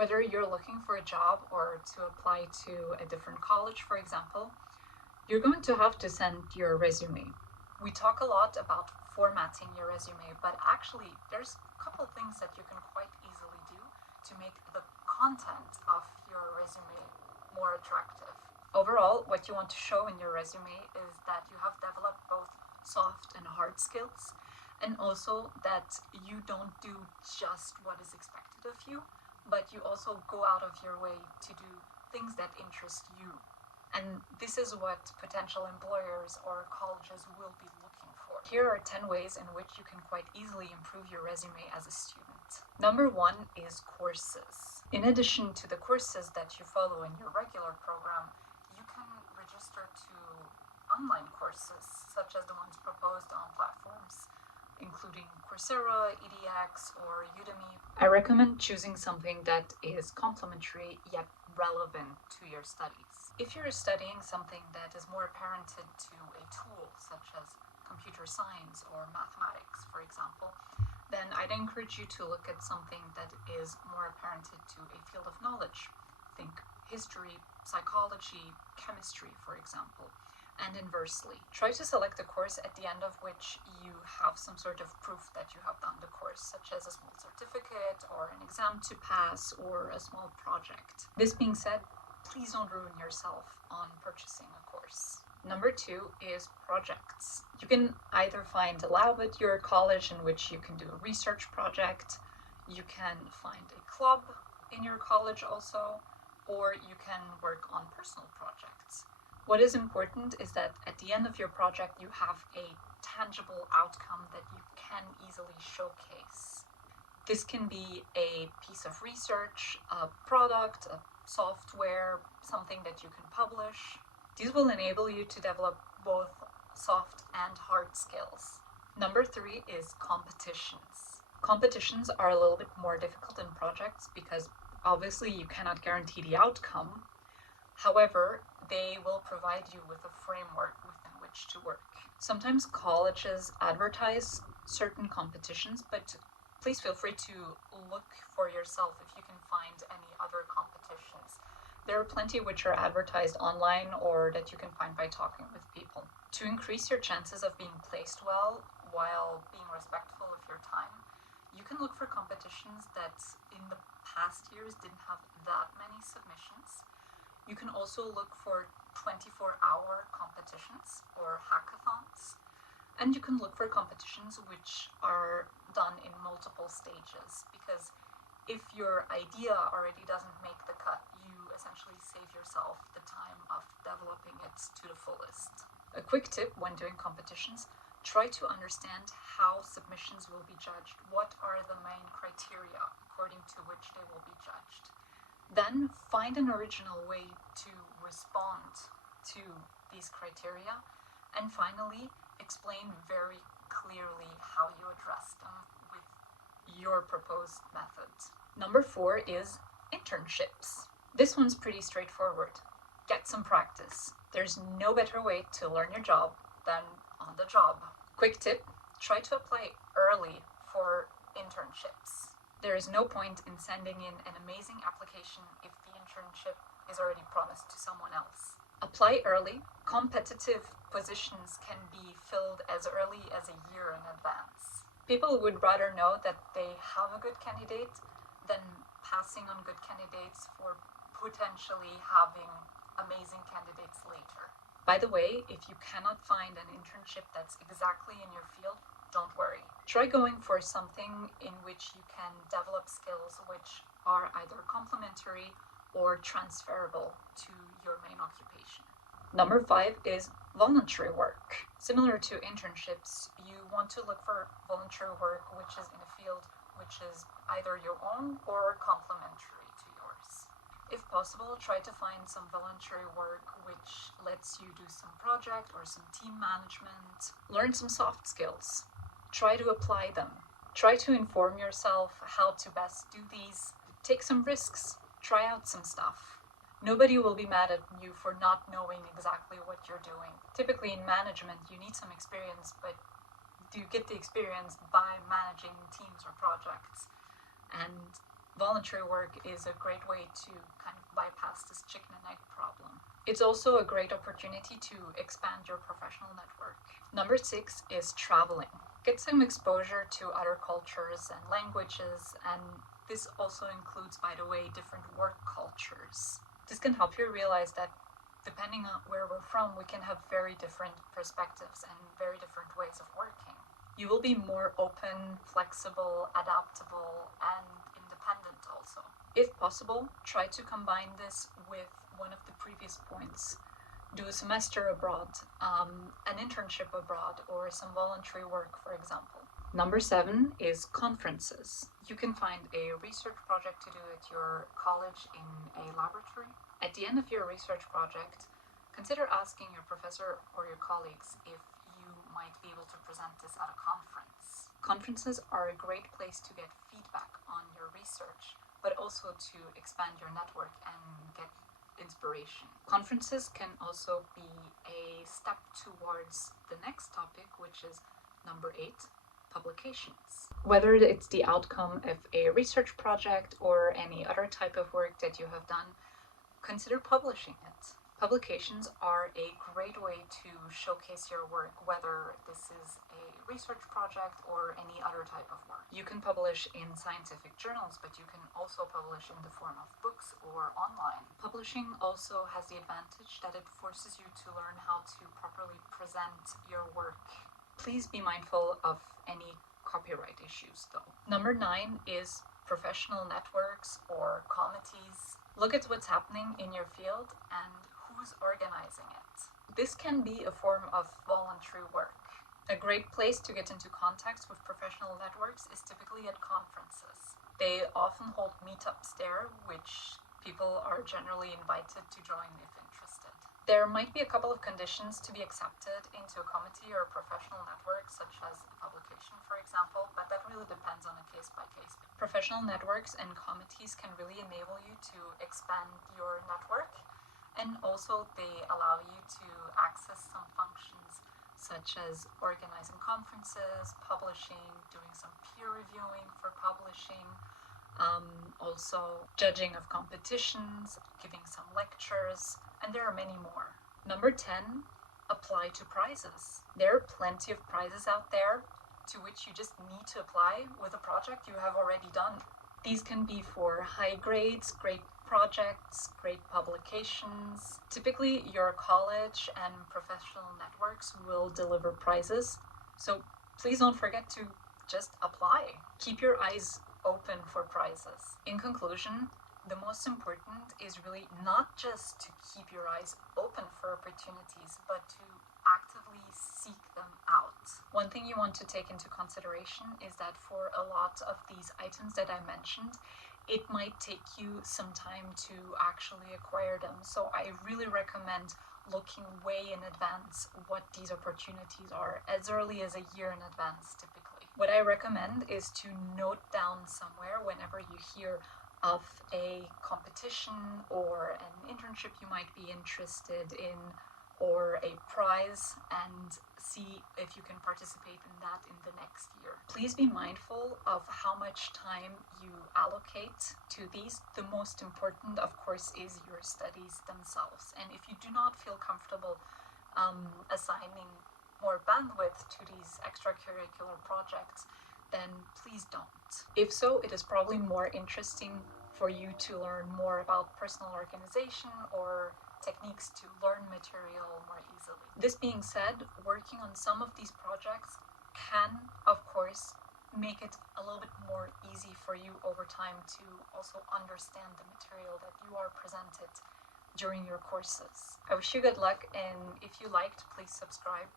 Whether you're looking for a job or to apply to a different college, for example, you're going to have to send your resume. We talk a lot about formatting your resume, but actually, there's a couple of things that you can quite easily do to make the content of your resume more attractive. Overall, what you want to show in your resume is that you have developed both soft and hard skills, and also that you don't do just what is expected of you, but you also go out of your way to do things that interest you. And this is what potential employers or colleges will be looking for. Here are 10 ways in which you can quite easily improve your resume as a student. Number 1 is courses. In addition to the courses that you follow in your regular program, you can register to online courses, such as the ones proposed on platforms including Coursera, edX, or Udemy. I recommend choosing something that is complementary yet relevant to your studies. If you're studying something that is more apparented to a tool, such as computer science or mathematics, for example, then I'd encourage you to look at something that is more apparented to a field of knowledge. Think history, psychology, chemistry, for example. And inversely, try to select a course at the end of which you have some sort of proof that you have done the course, such as a small certificate or an exam to pass or a small project. This being said, please don't ruin yourself on purchasing a course. Number 2 is projects. You can either find a lab at your college in which you can do a research project, you can find a club in your college also, or you can work on personal projects. What is important is that at the end of your project, you have a tangible outcome that you can easily showcase. This can be a piece of research, a product, a software, something that you can publish. These will enable you to develop both soft and hard skills. Number 3 is competitions. Competitions are a little bit more difficult in projects because obviously you cannot guarantee the outcome. However, they will provide you with a framework within which to work. Sometimes colleges advertise certain competitions, but please feel free to look for yourself if you can find any other competitions. There are plenty which are advertised online or that you can find by talking with people. To increase your chances of being placed well while being respectful of your time, you can look for competitions that in the past years didn't have that many submissions. You can also look for 24-hour competitions or hackathons. And you can look for competitions which are done in multiple stages, because if your idea already doesn't make the cut, you essentially save yourself the time of developing it to the fullest. A quick tip when doing competitions: try to understand how submissions will be judged. What are the main criteria according to which they will be judged? Then find an original way to respond to these criteria. And finally, explain very clearly how you address them with your proposed methods. Number 4 is internships. This one's pretty straightforward. Get some practice. There's no better way to learn your job than on the job. Quick tip: try to apply early for internships. There is no point in sending in an amazing application if the internship is already promised to someone else. Apply early. Competitive positions can be filled as early as a year in advance. People would rather know that they have a good candidate than passing on good candidates for potentially having amazing candidates later. By the way, if you cannot find an internship that's exactly in your field, don't worry. Try going for something in which you can develop skills which are either complementary or transferable to your main occupation. Number 5 is voluntary work. Similar to internships, you want to look for voluntary work which is in a field which is either your own or complementary to yours. If possible, try to find some voluntary work which lets you do some project or some team management. Learn some soft skills. Try to apply them. Try to inform yourself how to best do these. Take some risks. Try out some stuff. Nobody will be mad at you for not knowing exactly what you're doing. Typically in management, you need some experience, but you get the experience by managing teams or projects. And Voluntary work is a great way to kind of bypass this chicken and egg problem. It's also a great opportunity to expand your professional network. Number 6 is traveling. Get some exposure to other cultures and languages, and this also includes, by the way, different work cultures. This can help you realize that depending on where we're from, we can have very different perspectives and very different ways of working. You will be more open, flexible, adaptable, and independent also. If possible, try to combine this with one of the previous points. Do a semester abroad, an internship abroad, or some voluntary work, for example. Number 7 is conferences. You can find a research project to do at your college in a laboratory. At the end of your research project, consider asking your professor or your colleagues if you might be able to present this at a conference. Conferences are a great place to get feedback on your research, but also to expand your network and get inspiration. Conferences can also be a step towards the next topic, which is number 8, publications. Whether it's the outcome of a research project or any other type of work that you have done, consider publishing it. Publications are a great way to showcase your work, whether this is a research project or any other type of work. You can publish in scientific journals, but you can also publish in the form of books or online. Publishing also has the advantage that it forces you to learn how to properly present your work. Please be mindful of any copyright issues though. Number 9 is professional networks or committees. Look at what's happening in your field and who's organizing it. This can be a form of voluntary work. A great place to get into contact with professional networks is typically at conferences. They often hold meetups there, which people are generally invited to join if interested. There might be a couple of conditions to be accepted into a committee or a professional network, such as a publication, for example, but that really depends on a case-by-case. Professional networks and committees can really enable you to expand your network, and also they allow you to access some functions such as organizing conferences, publishing, doing some peer reviewing for publishing, also judging of competitions, giving some lectures, and there are many more. Number 10, apply to prizes. There are plenty of prizes out there to which you just need to apply with a project you have already done. These can be for high grades, great projects, great publications. Typically, your college and professional networks will deliver prizes, so please don't forget to just apply. Keep your eyes open for prizes. In conclusion, the most important is really not just to keep your eyes open for opportunities, but to actively seek them out. One thing you want to take into consideration is that for a lot of these items that I mentioned, it might take you some time to actually acquire them. So I really recommend looking way in advance what these opportunities are, as early as a year in advance typically. What I recommend is to note down somewhere whenever you hear of a competition or an internship you might be interested in, or a prize, and see if you can participate in that in the next year. Please be mindful of how much time you allocate to these. The most important, of course, is your studies themselves. And if you do not feel comfortable assigning more bandwidth to these extracurricular projects, then please don't. If so, it is probably more interesting for you to learn more about personal organization or techniques to learn material more easily. This being said, working on some of these projects can, of course, make it a little bit more easy for you over time to also understand the material that you are presented during your courses. I wish you good luck, and if you liked, please subscribe.